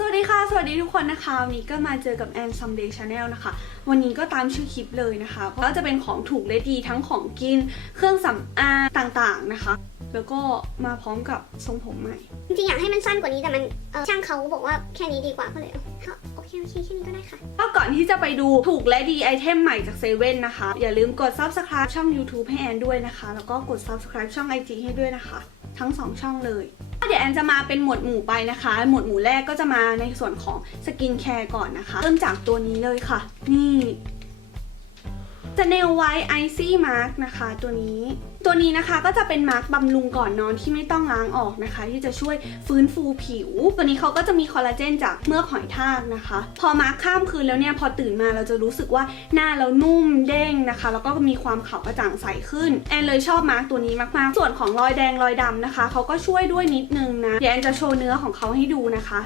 สวัสดีค่ะ สวัสดีทุกคนนะคะวันนี้ก็มาเจอกับแอนซัมเดย์ชาแนลนะคะ วันนี้ก็ตามชื่อคลิปเลยนะคะ เพราะว่าจะเป็นของถูกและดีทั้งของกิน เครื่องสำอางต่างๆนะคะ แล้วก็มาพร้อมกับทรงผมใหม่ จริงๆอยากให้มันสั้นกว่านี้แต่มันเอ่อช่างเขาบอกว่าแค่นี้ดีกว่าก็เลยเอาโอเคโอเคแค่นี้ก็ได้ค่ะ ก็ก่อนที่จะไปดูถูกและดีไอเทมใหม่จากเซเว่นนะคะ อย่าลืมกด subscribe ช่อง YouTube ให้แอนด้วยนะคะ แล้วก็กด subscribe ช่อง IG ให้ด้วยนะคะ ทั้ง2ช่องเลย เดี๋ยวแอนจะมาเป็นหมวดหมู่ไปนะคะ หมวดหมู่แรกก็จะมาในส่วนของสกินแคร์ก่อนนะคะ เริ่มจากตัวนี้เลยค่ะ นี่ Chanel White Icy Mask นะคะตัวนี้ ตัวนี้นะคะก็จะเป็นมาร์กบำรุงก่อนนอนที่ไม่ต้องล้างออกนะคะ ที่จะช่วยฟื้นฟูผิว ตัวนี้เขาก็จะมีคอลลาเจนจากเมือกหอยทากนะคะ พอมาร์กข้ามคืนแล้วเนี่ยพอตื่นมาเราจะรู้สึกว่าหน้าเรานุ่มเด้งนะคะ แล้วก็มีความขาวกระจ่างใสขึ้นแอนเลยชอบมาร์กตัวนี้มากๆ ส่วนของรอยแดงรอยดำนะคะเขาก็ช่วยด้วยนิดนึงนะเดี๋ยวแอนจะโชว์เนื้อของเขาให้ดูนะคะ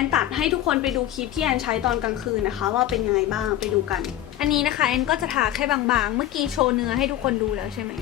อนตัดให้ทุกคนไปดูคลิปที่แอนใช้ตอนกลางคืนนะคะ ว่าเป็นยังไงบ้างไปดูกัน อันนี้นะคะแอนก็จะทาแค่บางๆ เมื่อกี้โชว์เนื้อให้ทุกคนดูแล้วใช่ไหม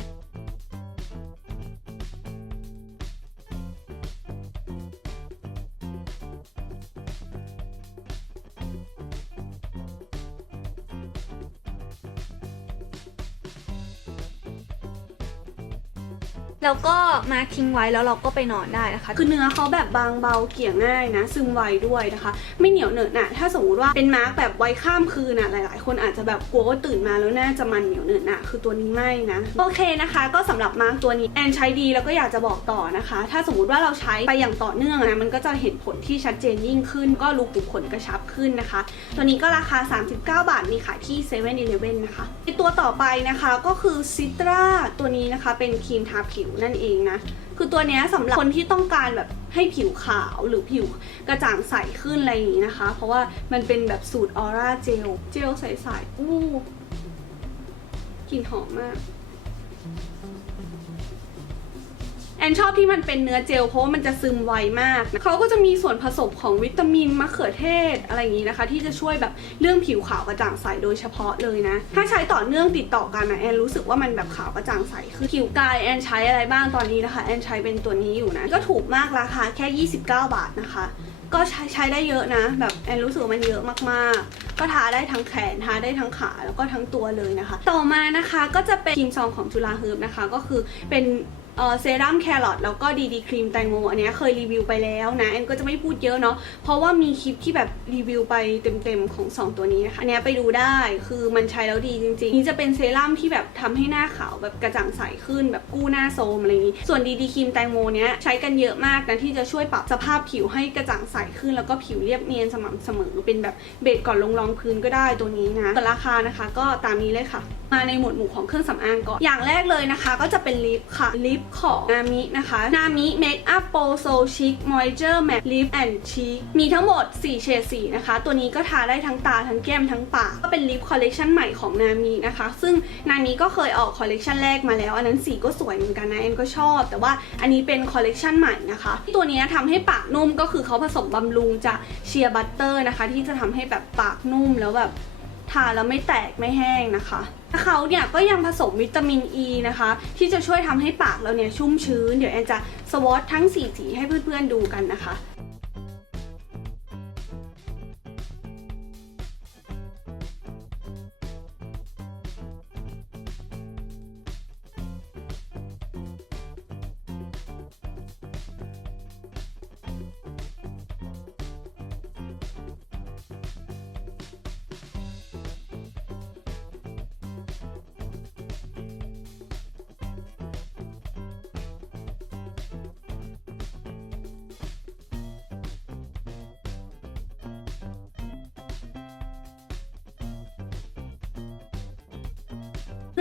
แล้วก็มาทิ้งไว้แล้วเราก็ไปนอนได้นะคะ คือเนื้อเขาแบบบางเบาเกลี่ยง่ายนะ ซึมไวด้วยนะคะ ไม่เหนียวเหนอะหนะถ้าสมมติว่าเป็นมาร์กแบบไว้ข้ามคืนนะหลาย ๆ คนอาจจะแบบกลัวว่าตื่นมาแล้วน่าจะมันเหนียวเหนอะหนะคือตัวนี้ไม่นะโอเคนะคะ ก็สำหรับมาร์กตัวนี้แอนใช้ดีแล้วก็อยากจะบอกต่อนะคะ ถ้าสมมติว่าเราใช้ไปอย่างต่อเนื่องนะมันก็จะเห็นผลที่ชัดเจนยิ่งขึ้น ก็รูขุมขนกระชับขึ้นนะคะ ตัวนี้ก็ราคา 39 บาทมีขายที่7 e เ e ่ e อนะคะตัวต่อไปนะคะก็คือซิตราตัวนี้นะคะเป็นครีมทาผิวนั่นเองนะ คือตัวนี้สำหรับคนที่ต้องการแบบให้ผิวขาวหรือผิวกระจ่างใสขึ้นอะไรอย่างนี้นะคะ เพราะว่ามันเป็นแบบสูตรออร่าเจล เจลใสๆอู้กลิ่นหอมมาก แอนชอบที่มันเป็นเนื้อเจลเพราะว่ามันจะซึมไวมากนะเขาก็จะมีส่วนผสมของวิตามินมะเขือเทศอะไรอย่างนี้นะคะ ที่จะช่วยแบบเรื่องผิวขาวกระจ่างใสโดยเฉพาะเลยนะ ถ้าใช้ต่อเนื่องติดต่อกันนะแอนรู้สึกว่ามันแบบขาวกระจ่างใสคือผิวกายแอนใช้อะไรบ้างตอนนี้นะคะแอนใช้เป็นตัวนี้อยู่นะก็ถูกมากราคาแค่ 29 บาทนะคะ ก็ใช้ใช้ได้เยอะนะ แบบแอนรู้สึกว่ามันเยอะมากๆก็ทาได้ทั้งแขนทาได้ทั้งขาแล้วก็ทั้งตัวเลยนะคะ ต่อมานะคะก็จะเป็นครีมซองของจุฬาเฮิร์บนะคะ ก็คือเป็น เซรั่มแครอทแล้วก็ดีดีครีมแตงโมอันนี้เคยรีวิวไปแล้วนะแอนก็จะไม่พูดเยอะเนาะเพราะว่ามีคลิปที่แบบรีวิวไปเต็มๆของ 2 ตัวนี้นะคะอันนี้ไปดูได้คือมันใช้แล้วดีจริงๆ นี่จะเป็นเซรั่มที่แบบทำให้หน้าขาวแบบกระจ่างใสขึ้นแบบกู้หน้าโซมอะไรอย่างนี้ ส่วนดีดีครีมแตงโมเนี้ยใช้กันเยอะมากนะที่จะช่วยปรับสภาพผิวให้กระจ่างใสขึ้น แล้วก็ผิวเรียบเนียนสม่ำเสมอเป็นแบบเบสก่อนลงรองพื้นก็ได้ตัวนี้นะส่วนราคานะคะ ก็ตามนี้เลยค่ะ มาในหมวดหมู่ของเครื่องสำอางก่อนอย่างแรกเลยนะคะ ก็จะเป็นลิปค่ะลิปของนามินะคะนามิ Make Up Pro So Chic Moisture Matte Lip and Cheek มีทั้งหมด 4 เฉดสีนะคะ ตัวนี้ก็ทาได้ทั้งตา ทั้งแก้ม ทั้งปาก ก็เป็นลิปคอลเลกชันใหม่ของนามินะคะ ซึ่งนามิก็เคยออกคอลเลกชันแรกมาแล้ว อันนั้นสีก็สวยเหมือนกันนะแอนก็ชอบ แต่ว่าอันนี้เป็นคอลเลกชันใหม่นะคะตัวนี้ทำให้ปากนุ่มก็คือเขาผสมบำรุงจากเชียร์บัตเตอร์นะคะ ที่จะทำให้แบบปากนุ่มแล้วแบบ ทาแล้วไม่แตกไม่แห้งนะคะเขาเนี่ยก็ยังผสมวิตามินอ e ีนะคะ ที่จะช่วยทำให้ปากเราเนี่ยชุ่มชื้น เดี๋ยวแอนจะสวอตทั้ง4สีให้เพื่อนๆดูกันนะคะ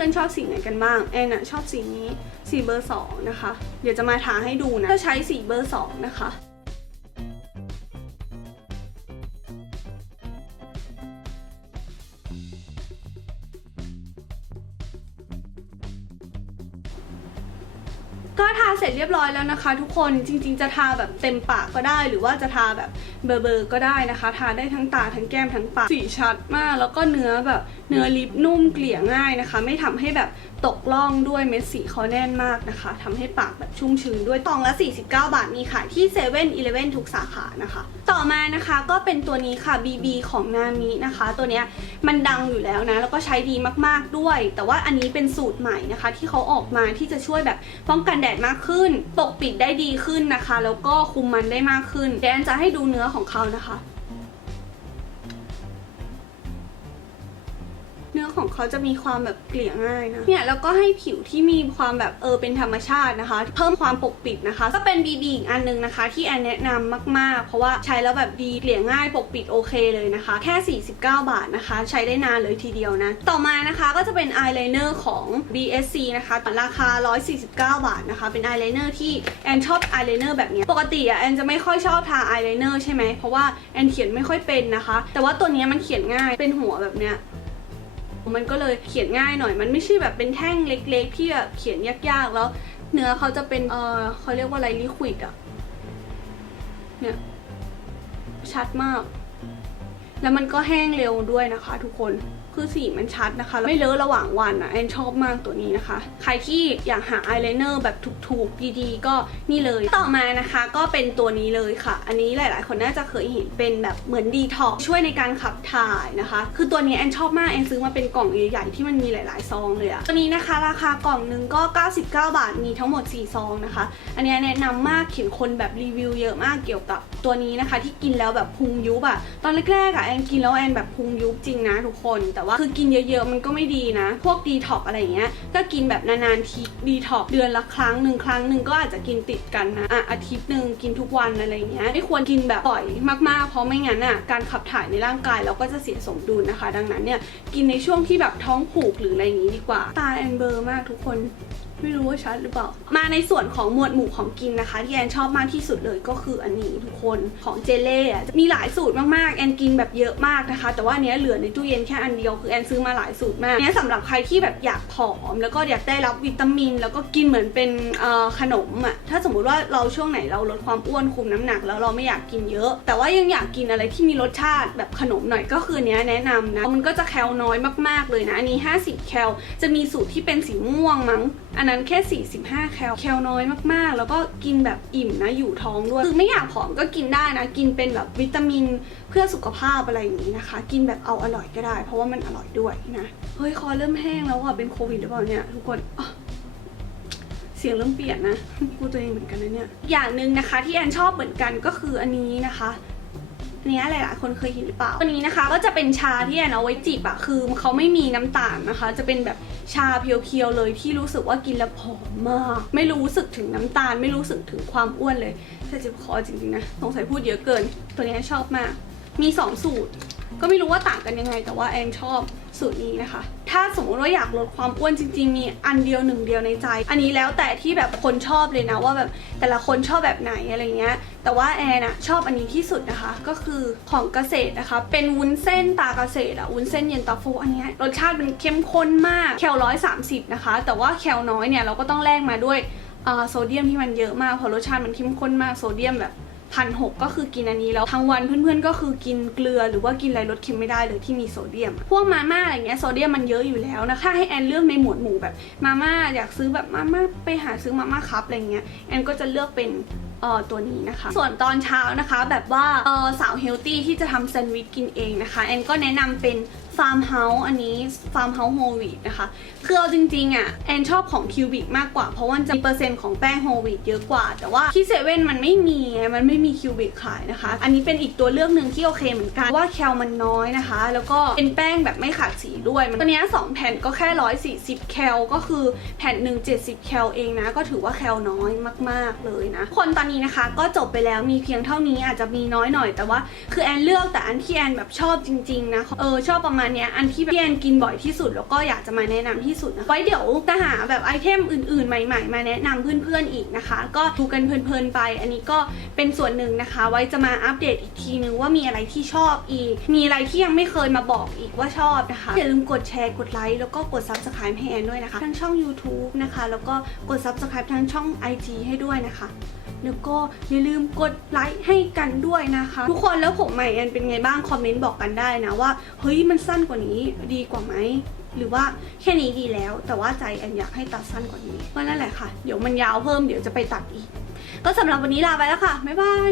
พื่อนชอบสีไหนกันบ้างแอนอะชอบสีนี้สีเบอร์สองนะคะ เดี๋ยวจะมาทาให้ดูนะจะใช้สีเบอร์สองนะคะ ก็ทาเสร็จเรียบร้อยแล้วนะคะ ทุกคนจริง ๆ จะทาแบบเต็มปากก็ได้ หรือว่าจะทาแบบเบอร์ๆก็ได้นะคะ ทาได้ทั้งตาทั้งแก้มทั้งปากสีชัดมาก แล้วก็เนื้อแบบเนื้อลิปนุ่มเกลี่ยง่ายนะคะ ไม่ทำให้แบบตกล่องด้วยเม็ดสีเขาแน่นมากนะคะทำให้ปากแบบชุ่มชื้นด้วยตองละ49 บาทมีขายที่เซเว่นอีเลฟเว่นทุกสาขานะคะ ต่อมานะคะก็เป็นตัวนี้ค่ะ BB ของนามินะคะ ตัวเนี้ยมันดังอยู่แล้วนะ แล้วก็ใช้ดีมากๆด้วย แต่ว่าอันนี้เป็นสูตรใหม่นะคะ ที่เขาออกมาที่จะช่วยแบบป้องกันแดดมากขึ้น ปกปิดได้ดีขึ้นนะคะ แล้วก็คุมมันได้มากขึ้นแดนจะให้ดูเนื้อของเขานะคะ เนื้อของเขาจะมีความแบบเกลี่ยง่ายนะเนี่ยแล้วก็ให้ผิวที่มีความแบบเออเป็นธรรมชาตินะคะ เพิ่มความปกปิดนะคะ ก็เป็น BB อีกอันนึงนะคะ ที่แอนแนะนำมาก ๆ เพราะว่าใช้แล้วแบบดีเกลี่ยง่ายปกปิดโอเคเลยนะคะ แค่ 49 บาทนะคะ ใช้ได้นานเลยทีเดียวนะ ต่อมานะคะก็จะเป็นอายไลเนอร์ของ BSC นะคะราคา 149 บาทนะคะ เป็นอายไลเนอร์ที่แอนชอบอายไลเนอร์แบบเนี้ยปกติอะแอนจะไม่ค่อยชอบทาอายไลเนอร์ใช่ไหมเพราะว่าแอนเขียนไม่ค่อยเป็นนะคะ แต่ว่าตัวนี้มันเขียนง่ายเป็นหัวแบบเนี้ย มันก็เลยเขียนง่ายหน่อย มันไม่ใช่แบบเป็นแท่งเล็กๆ ที่แบบเขียนยากๆ แล้ว เนื้อเขาจะเป็นเออเขาเรียกว่าอะไรลิควิดอะเนี่ยชัดมาก แล้วมันก็แห้งเร็วด้วยนะคะทุกคน คือสีมันชัดนะคะแล้วไม่เลอะระหว่างวันอะแอนชอบมากตัวนี้นะคะ ใครที่อยากหาอายไลเนอร์แบบถูกๆ ดีๆ ก็นี่เลย ต่อมานะคะก็เป็นตัวนี้เลยค่ะ อันนี้หลาย ๆ คนน่าจะเคยเห็นเป็นแบบเหมือนดีท็อกช่วยในการขับถ่ายนะคะ คือตัวนี้แอนชอบมากแอนซื้อมาเป็นกล่องใหญ่ๆที่มันมีหลาย ๆ ซองเลยอะตัวนี้นะคะ ราคากล่องหนึงก็ 99 บาทมีทั้งหมด 4 ซองนะคะ อันนี้แนะนำมากเขียนคนแบบรีวิวเยอะมากเกี่ยวกับตัวนี้นะคะ ที่กินแล้วแบบพุงยุบอะตอนแรกๆอะแอนกินแล้วแอนแบบพุงยุบจริงนะทุกคนแต่ว่าคือกินเยอะๆ มันก็ไม่ดีนะ พวกดีท็อกอะไรอย่างเงี้ย ก็กินแบบนานๆทีดีท็อกเดือนละครั้งหนึ่งครั้งหนึ่งก็อาจจะกินติดกันนะอะอาทิตย์หนึ่งกินทุกวันอะไรเงี้ยไม่ควรกินแบบบ่อยมากๆ เพราะไม่งั้นอะการขับถ่ายในร่างกายเราก็จะเสียสมดุลนะคะ ดังนั้นเนี่ยกินในช่วงที่แบบท้องผูกหรืออะไรอย่างงี้ดีกว่า ตาแอนเบอร์มากทุกคน ไม่รู้ว่าชัดหรือเปล่า มาในส่วนของหมวดหมู่ของกินนะคะ ที่แอนชอบมากที่สุดเลยก็คืออันนี้ทุกคนของเจเล่อะมีหลายสูตรมากๆ แอนกินแบบเยอะมากนะคะ แต่ว่าเนี้ยเหลือในตู้เย็นแค่อันเดียวคือแอนซื้อมาหลายสูตรมากเนี้ยสำหรับใครที่แบบอยากผอม แล้วก็อยากได้รับวิตามิน แล้วก็กินเหมือนเป็นขนมอะถ้าสมมุติว่าเราช่วงไหนเราลดความอ้วนคุมน้ำหนัก แล้วเราไม่อยากกินเยอะ แต่ว่ายังอยากกินอะไรที่มีรสชาติแบบขนมหน่อยก็คือเนี้ยแนะนำนะมันก็จะแคลน้อยมากๆเลยนะอันนี้ 50 แคลจะมีสูตรที่เป็นสีม่วงมั้งอันนั้นแค่ 45 แคลแคลน้อยมากๆ แล้วก็กินแบบอิ่มนะอยู่ท้องด้วย คือไม่อยากผอมก็กินได้นะ กินเป็นแบบวิตามินเพื่อสุขภาพอะไรอย่างนี้นะคะ กินแบบเอาอร่อยก็ได้ เพราะว่ามันอร่อยด้วยนะ เฮ้ย คอเริ่มแห้งแล้วอะ เป็นโควิดหรือเปล่าเนี่ย ทุกคนเสียงเริ่มเปลี่ยนนะ กูตัวเองเหมือนกันนะเนี่ย อย่างหนึ่งนะคะที่แอนชอบเหมือนกันก็คืออันนี้นะคะ นเนี้ยหลายๆคนเคยเห็นหรือเปล่า ตัวนี้นะคะก็จะเป็นชาที่แอนเอาไว้จิบอะคือเขาไม่มีน้ำตาลนะคะ จะเป็นแบบชาเพียวๆเลยที่รู้สึกว่ากินแล้วผอมมาก ไม่รู้สึกถึงน้ำตาล ไม่รู้สึกถึงความอ้วนเลยแต่เจ็บคอจริงๆนะสงสัยพูดเยอะเกิน ตัวนี้ชอบมาก มี 2 สูตร ก็ไม่รู้ว่าต่างกันยังไง แต่ว่าแอนชอบสูตรนี้นะคะ ถ้าสมมติว่าอยากลดความอ้วนจริง ๆ มีอันเดียวหนึ่งเดียวในใจ อันนี้แล้วแต่ที่แบบคนชอบเลยนะว่าแบบแต่ละคนชอบแบบไหนอะไรเงี้ย แต่ว่าแอนอะชอบอันนี้ที่สุดนะคะ ก็คือของเกษตรนะคะ เป็นวุ้นเส้นตาเกษตรอะวุ้นเส้นเย็นตาโฟอันเนี้ยรสชาติมันเข้มข้นมากแคลร้อยสามสิบนะคะ แต่ว่าแคลน้อยเนี่ยเราก็ต้องแลกมาด้วยโซเดียมที่มันเยอะมากเพราะรสชาติมันเข้มข้นมากโซเดียมแบบ พันหกก็คือกินอันนี้แล้วทั้งวันเพื่อนๆก็คือกินเกลือหรือว่ากินอะไรลดเค็มไม่ได้เลยที่มีโซเดียม พวกมาม่าอะไรเงี้ยโซเดียมมันเยอะอยู่แล้วนะถ้าให้แอนเลือกในหมวดหมู่แบบมาม่าอยากซื้อแบบมาม่าไปหาซื้อมาม่าครับอะไรเงี้ยแอนก็จะเลือกเป็น เอ่อตัวนี้นะคะ ส่วนตอนเช้านะคะแบบว่าเออสาวเฮลตี้ที่จะทำแซนด์วิชกินเองนะคะแอนก็แนะนำเป็นฟาร์มเฮาส์อันนี้ฟาร์มเฮาส์โฮลวีตนะคะ คือเอาจริงๆอะแอนชอบของคิวบิกมากกว่า เพราะว่าจะมีเปอร์เซ็นต์ของแป้งโฮลวีตเยอะกว่า แต่ว่าที่เซเว่นมันไม่มีมันไม่มีคิวบิกขายนะคะ อันนี้เป็นอีกตัวเลือกหนึ่งที่โอเคเหมือนกันว่าแคลมันน้อยนะคะ แล้วก็เป็นแป้งแบบไม่ขาดสีด้วยตัวเนี้ยสองแผ่นก็แค่140แคลก็คือแผ่นหนึ่ง70แคลเองนะ ก็ถือว่าแคลน้อยมาก ๆเลยนะคนตอนนี้นะคะ ก็จบไปแล้วมีเพียงเท่านี้อาจจะมีน้อยหน่อยแต่ว่า คือแอนเลือกแต่อันที่แอนแบบชอบจริงๆนะเออชอบประมาณเนี้ยอันที่แอนกินบ่อยที่สุด แล้วก็อยากจะมาแนะนำที่สุดนะไว้เดี๋ยวจะหาแบบไอเทมอื่นๆ ใหม่ ๆ มาแนะนำเพื่อนๆอีกนะคะ ก็ดูกันเพลินๆไป อันนี้ก็เป็นส่วนหนึ่งนะคะ ไว้จะมาอัปเดตอีกทีนึงว่ามีอะไรที่ชอบอีก มีอะไรที่ยังไม่เคยมาบอกอีกว่าชอบนะคะอย่าลืมกดแชร์กดไลค์แล้วก็กด subscribe ให้แอนด้วยนะคะทั้งช่อง YouTube นะคะแล้วก็กด subscribe ทั้งช่อง IG ให้ด้วยนะคะ แล้วก็อย่าลืมกดไลค์ให้กันด้วยนะคะ ทุกคนแล้วผมใหม่แอนเป็นไงบ้างคอมเมนต์บอกกันได้นะว่าเฮ้ยมันสั้นกว่านี้ดีกว่าไหมหรือว่าแค่นี้ดีแล้ว แต่ว่าใจแอนอยากให้ตัดสั้นกว่านี้ก็นั่นแหละค่ะ เดี๋ยวมันยาวเพิ่มเดี๋ยวจะไปตัดอีก ก็สำหรับวันนี้ลาไปแล้วค่ะบ๊ายบาย